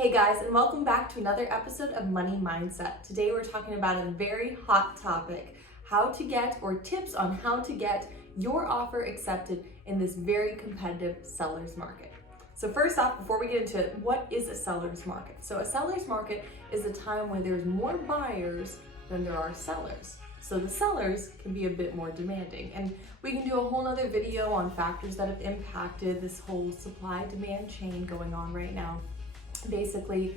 Hey guys, and welcome back to another episode of Money Mindset. Today we're talking about a very hot topic, how to get, or tips on how to get your offer accepted in this very competitive seller's market. So first off, before we get into it, what is a seller's market? So a seller's market is a time when there's more buyers than there are sellers. So the sellers can be a bit more demanding. And we can do a whole nother video on factors that have impacted this whole supply-demand chain going on right now. Basically,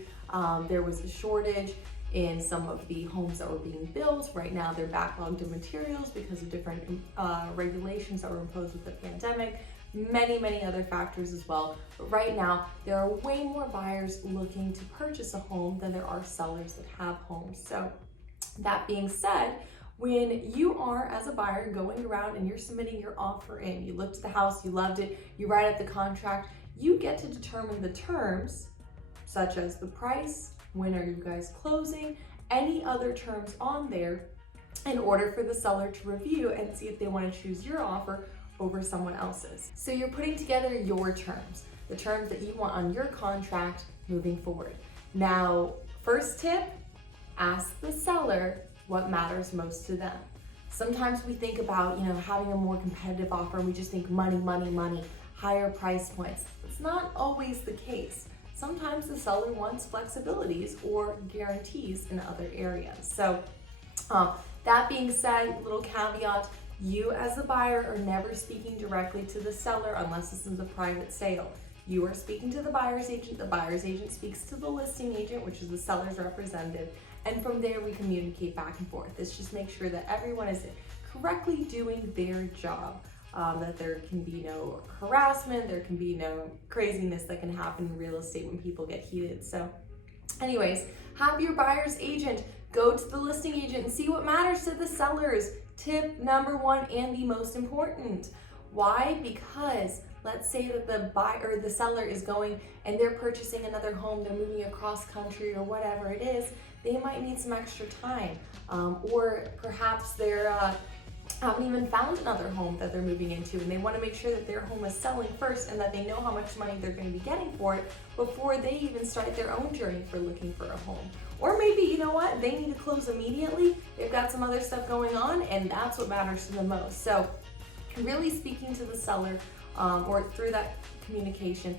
there was a shortage in some of the homes that were being built. Right now, they're backlogged in materials because of different regulations that were imposed with the pandemic, many other factors as well. But right now, there are way more buyers looking to purchase a home than there are sellers that have homes. So that being said, when you are, as a buyer, going around and you're submitting your offer in, you looked at the house, you loved it, you write up the contract, you get to determine the terms, such as the price, when are you guys closing, any other terms on there, in order for the seller to review and see if they want to choose your offer over someone else's. So you're putting together your terms, the terms that you want on your contract moving forward. Now, first tip, ask the seller what matters most to them. Sometimes we think about, having a more competitive offer, and we just think money, higher price points. It's not always the case. Sometimes the seller wants flexibilities or guarantees in other areas. So that being said, little caveat, you as a buyer are never speaking directly to the seller unless this is a private sale. You are speaking to the buyer's agent speaks to the listing agent, which is the seller's representative, and from there we communicate back and forth. This just makes sure that everyone is correctly doing their job. That there can be no harassment, there can be no craziness that can happen in real estate when people get heated. So anyways, have your buyer's agent go to the listing agent and see what matters to the sellers. Tip number one and the most important. Why? Because let's say that the buyer or the seller is going and they're purchasing another home, they're moving across country or whatever it is, they might need some extra time. Or perhaps they're haven't even found another home that they're moving into, and they want to make sure that their home is selling first and that they know how much money they're going to be getting for it before they even start their own journey for looking for a home. Or maybe, they need to close immediately, they've got some other stuff going on, and that's what matters to them most. So really speaking to the seller or through that communication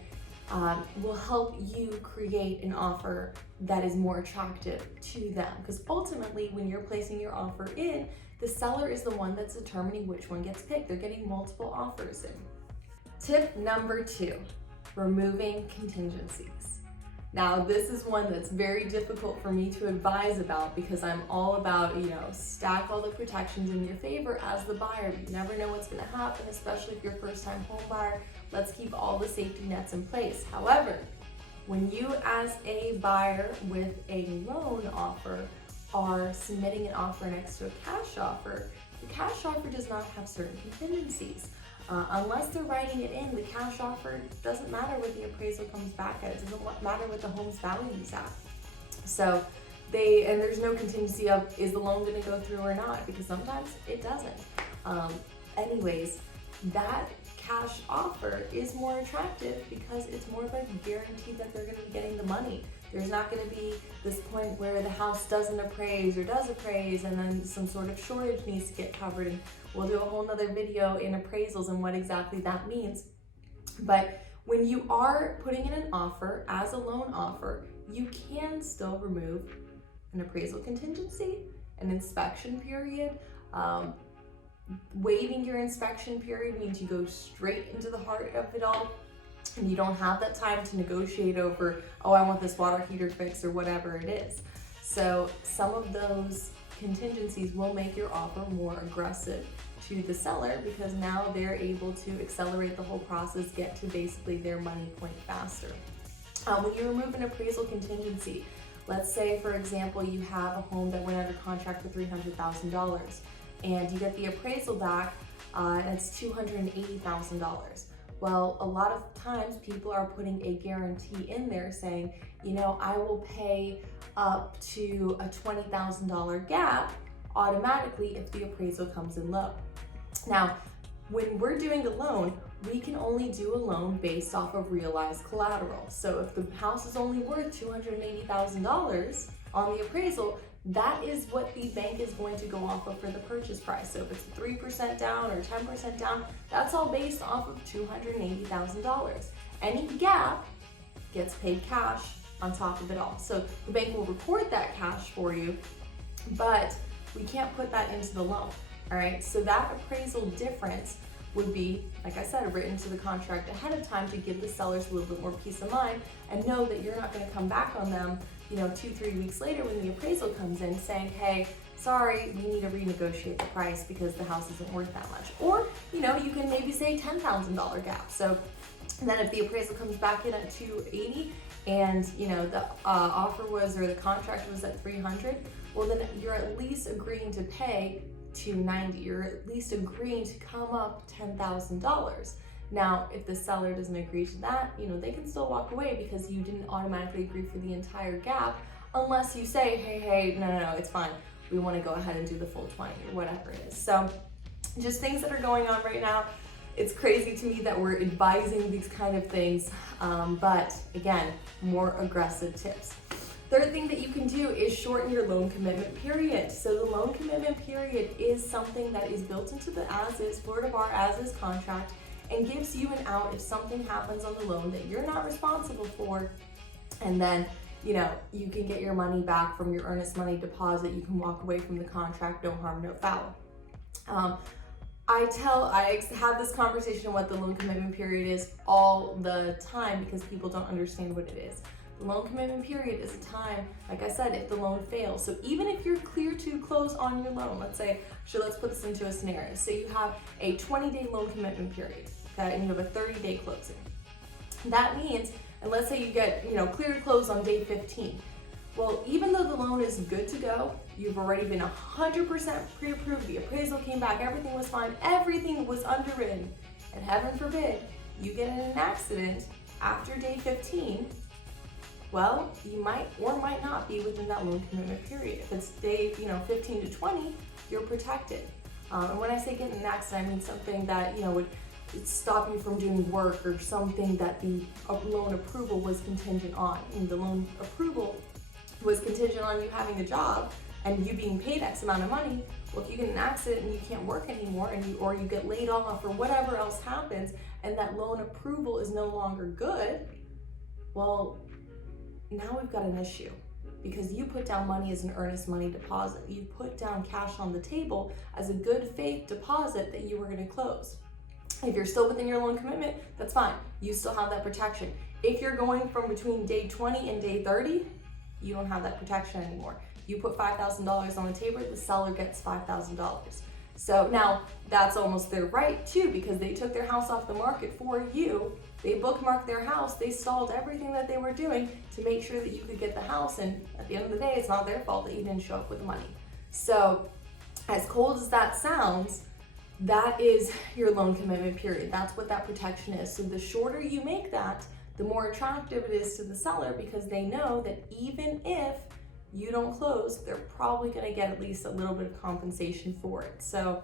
will help you create an offer that is more attractive to them, because ultimately when you're placing your offer in, the seller is the one that's determining which one gets picked. They're getting multiple offers in. Tip number 2, removing contingencies. Now, this is one that's very difficult for me to advise about because I'm all about, stack all the protections in your favor as the buyer. You never know what's going to happen, especially if you're a first-time home buyer. Let's keep all the safety nets in place. However, when you as a buyer with a loan offer are submitting an offer next to a cash offer, the cash offer does not have certain contingencies. Unless they're writing it in, the cash offer doesn't matter what the appraisal comes back at. It doesn't matter what the home's value is at. So there's no contingency of, is the loan gonna go through or not? Because sometimes it doesn't. Anyways, that cash offer is more attractive because it's more like guaranteed that they're gonna be getting the money. There's not going to be this point where the house doesn't appraise or does appraise and then some sort of shortage needs to get covered. And we'll do a whole nother video in appraisals and what exactly that means. But when you are putting in an offer as a loan offer, you can still remove an appraisal contingency, an inspection period. Waiving your inspection period means you go straight into the heart of it all. And you don't have that time to negotiate over, I want this water heater fixed or whatever it is. So some of those contingencies will make your offer more aggressive to the seller because now they're able to accelerate the whole process, get to basically their money point faster. When you remove an appraisal contingency, let's say, for example, you have a home that went under contract for $300,000 and you get the appraisal back and it's $280,000. Well, a lot of times people are putting a guarantee in there saying, I will pay up to a $20,000 gap automatically if the appraisal comes in low. Now, when we're doing a loan, we can only do a loan based off of realized collateral. So if the house is only worth $280,000 on the appraisal, that is what the bank is going to go off of for the purchase price. So if it's 3% down or 10% down, that's all based off of $280,000. Any gap gets paid cash on top of it all. So the bank will record that cash for you, but we can't put that into the loan. All right, so that appraisal difference would be, like I said, written to the contract ahead of time to give the sellers a little bit more peace of mind and know that you're not going to come back on them, 2-3 weeks later when the appraisal comes in saying, hey, sorry, we need to renegotiate the price because the house isn't worth that much. Or, you can maybe say $10,000 gap. So then if the appraisal comes back in at 280 and, the offer was, or the contract was at 300, well, then you're at least agreeing to pay $290. You're at least agreeing to come up $10,000. Now, if the seller doesn't agree to that, they can still walk away because you didn't automatically agree for the entire gap, unless you say, hey, no, it's fine. We want to go ahead and do the full 20 or whatever it is. So just things that are going on right now. It's crazy to me that we're advising these kind of things, but again, more aggressive tips. Third thing that you can do is shorten your loan commitment period. So the loan commitment period is something that is built into the as-is, Florida Bar as-is contract, and gives you an out if something happens on the loan that you're not responsible for. And then, you can get your money back from your earnest money deposit. You can walk away from the contract, no harm, no foul. I have this conversation what the loan commitment period is all the time because people don't understand what it is. The loan commitment period is a time, like I said, if the loan fails. So even if you're clear to close on your loan, let's put this into a scenario. So you have a 20-day loan commitment period, okay, and you have a 30-day closing. That means, and let's say you get, clear to close on day 15. Well, even though the loan is good to go, you've already been 100% pre-approved, the appraisal came back, everything was fine, everything was underwritten, and heaven forbid, you get in an accident after day 15, well, you might or might not be within that loan commitment period. If it's day, 15 to 20, you're protected. And when I say get in an accident, I mean something that, would stop you from doing work or something that the loan approval was contingent on. And the loan approval was contingent on you having a job and you being paid X amount of money. Well, if you get in an accident and you can't work anymore or you get laid off or whatever else happens and that loan approval is no longer good, well, now we've got an issue because you put down money as an earnest money deposit. You put down cash on the table as a good faith deposit that you were going to close. If you're still within your loan commitment, that's fine. You still have that protection. If you're going from between day 20 and day 30, you don't have that protection anymore. You put $5,000 on the table, the seller gets $5,000. So now that's almost their right too, because they took their house off the market for you. They bookmarked their house. They stalled everything that they were doing to make sure that you could get the house. And at the end of the day, it's not their fault that you didn't show up with the money. So as cold as that sounds, that is your loan commitment period. That's what that protection is. So the shorter you make that, the more attractive it is to the seller because they know that even if you don't close, they're probably going to get at least a little bit of compensation for it. So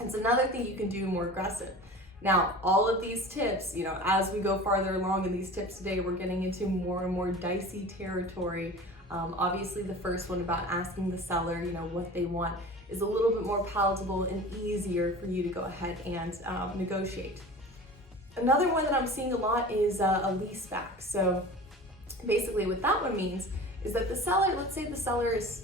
it's another thing you can do more aggressive. Now, all of these tips, as we go farther along in these tips today, we're getting into more and more dicey territory. Obviously, the first one about asking the seller, what they want is a little bit more palatable and easier for you to go ahead and negotiate. Another one that I'm seeing a lot is a lease back. So basically what that one means is that the seller, let's say the seller is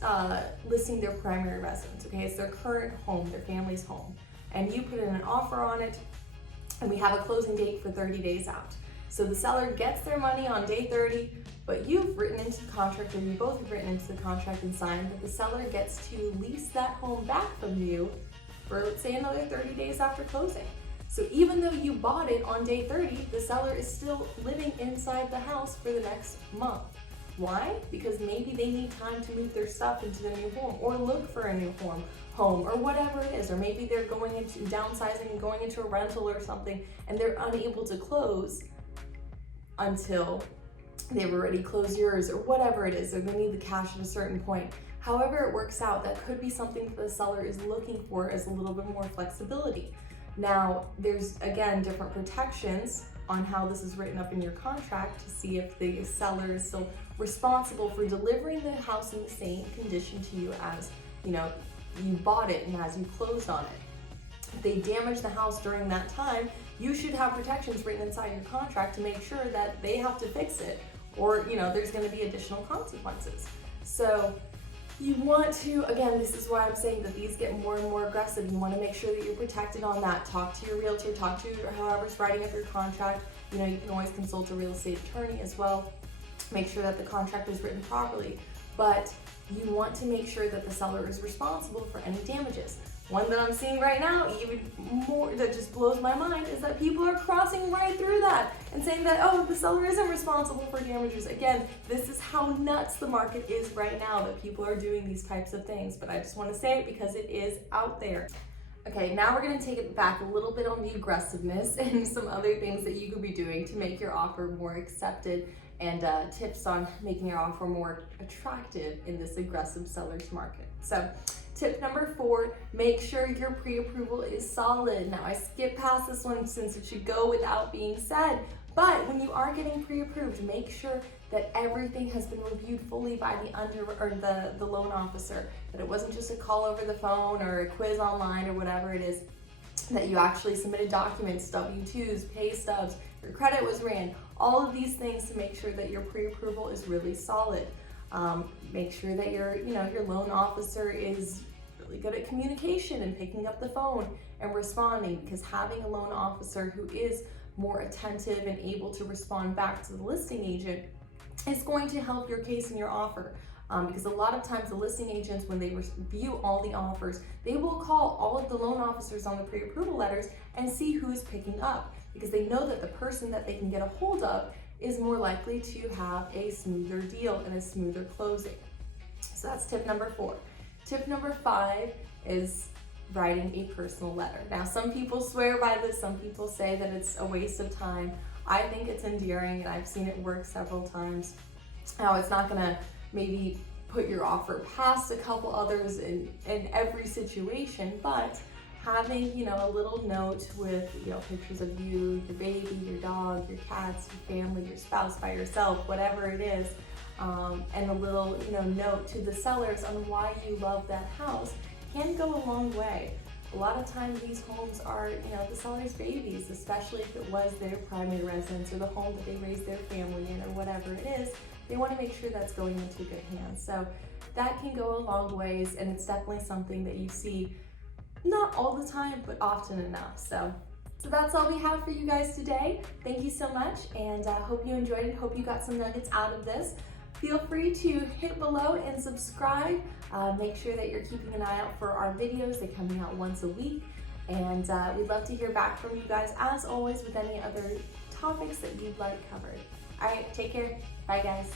listing their primary residence, okay? It's their current home, their family's home. And you put in an offer on it, and we have a closing date for 30 days out. So the seller gets their money on day 30, but you've written into the contract, or you both have written into the contract and signed that the seller gets to lease that home back from you for, let's say, another 30 days after closing. So even though you bought it on day 30, the seller is still living inside the house for the next month. Why? Because maybe they need time to move their stuff into the new home or look for a new home or whatever it is. Or maybe they're going into downsizing and going into a rental or something and they're unable to close until they've already closed yours or whatever it is. They're going to need the cash at a certain point. However it works out, that could be something that the seller is looking for as a little bit more flexibility. Now, there's again different protections on how this is written up in your contract to see if the seller is still responsible for delivering the house in the same condition to you as, you know, you bought it and as you closed on it. If they damage the house during that time, you should have protections written inside your contract to make sure that they have to fix it, or, you know, there's going to be additional consequences. So you want to, again, this is why I'm saying that these get more and more aggressive. You want to make sure that you're protected on that. Talk to your realtor, talk to whoever's writing up your contract. You know, you can always consult a real estate attorney as well. Make sure that the contract is written properly. But you want to make sure that the seller is responsible for any damages. One that I'm seeing right now, even more, that just blows my mind, is that people are crossing right through that and saying that, oh, the seller isn't responsible for damages. Again, this is how nuts the market is right now, that people are doing these types of things. But I just want to say it because it is out there. Okay, now we're going to take it back a little bit on the aggressiveness and some other things that you could be doing to make your offer more accepted, and tips on making your offer more attractive in this aggressive seller's market. So tip number 4, make sure your pre-approval is solid. Now I skipped past this one since it should go without being said, but when you are getting pre-approved, make sure that everything has been reviewed fully by the loan officer, that it wasn't just a call over the phone or a quiz online or whatever it is, that you actually submitted documents, W-2s, pay stubs, your credit was ran, all of these things to make sure that your pre-approval is really solid. Make sure that your loan officer is really good at communication and picking up the phone and responding, because having a loan officer who is more attentive and able to respond back to the listing agent is going to help your case and your offer. Because a lot of times the listing agents, when they review all the offers, they will call all of the loan officers on the pre-approval letters and see who's picking up, because they know that the person that they can get a hold of is more likely to have a smoother deal and a smoother closing. So that's tip number 4. Tip number 5 is writing a personal letter. Now, some people swear by this, some people say that it's a waste of time. I think it's endearing, and I've seen it work several times. Now, it's not gonna maybe put your offer past a couple others in every situation, but having, you know, a little note with, you know, pictures of you, your baby, your dog, your cats, your family, your spouse, by yourself, whatever it is, and a little, you know, note to the sellers on why you love that house can go a long way. A lot of times these homes are, you know, the seller's babies, especially if it was their primary residence or the home that they raised their family in or whatever it is. They want to make sure that's going into good hands. So that can go a long ways, and it's definitely something that you see not all the time, but often enough. So that's all we have for you guys today. Thank you so much, and hope you enjoyed it. Hope you got some nuggets out of this. Feel free to hit below and subscribe. Make sure that you're keeping an eye out for our videos. They're coming out once a week, and we'd love to hear back from you guys, as always, with any other topics that you'd like covered. All right, take care. Bye, guys.